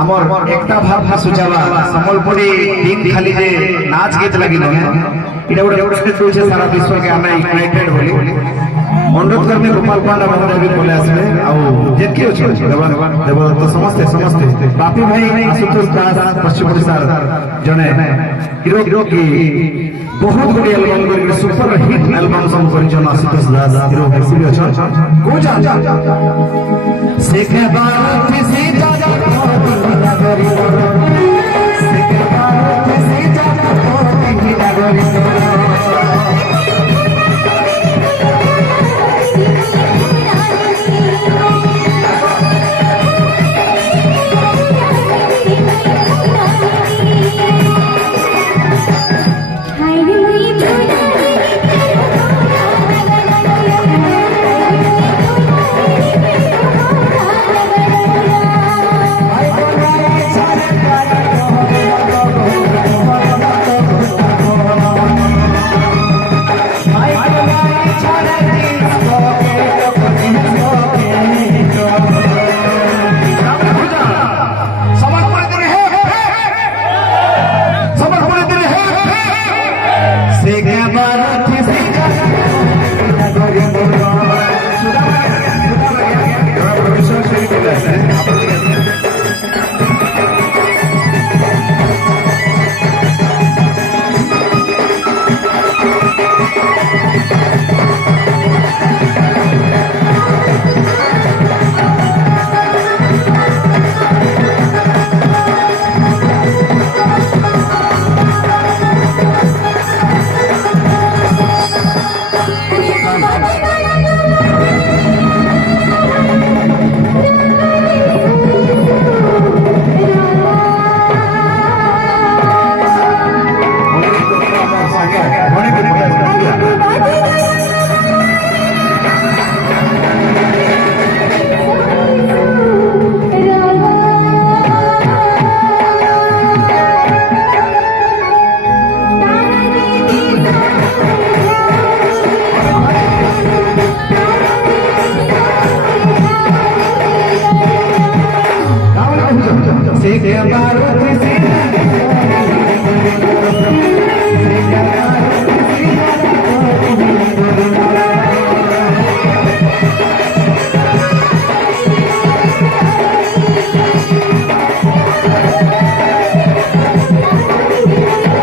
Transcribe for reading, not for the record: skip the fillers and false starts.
आमर एकता भाव सुचावा समलपुरी दिन खाली जे नाच गीत लगी न इटा गोटे कहूँ सारा विश्व के आम यूनाइटेड बोली अनुरोध करने गोपाल पांडा महोदय भी बोले आसबे आखि अच्छे देवदत्त समस्ते समस्ते बापी भाई आशुतोष दास पश्चिम ओडिशा जने हिरो की बहुत गुडी एल्बम कर सुपर हिट एल्बम सब कर आशुतोष दास हिरो एक्चुअली अच्छा को जा से के बात किसी जाजा नगरी से के बात किसी जाजा नगरी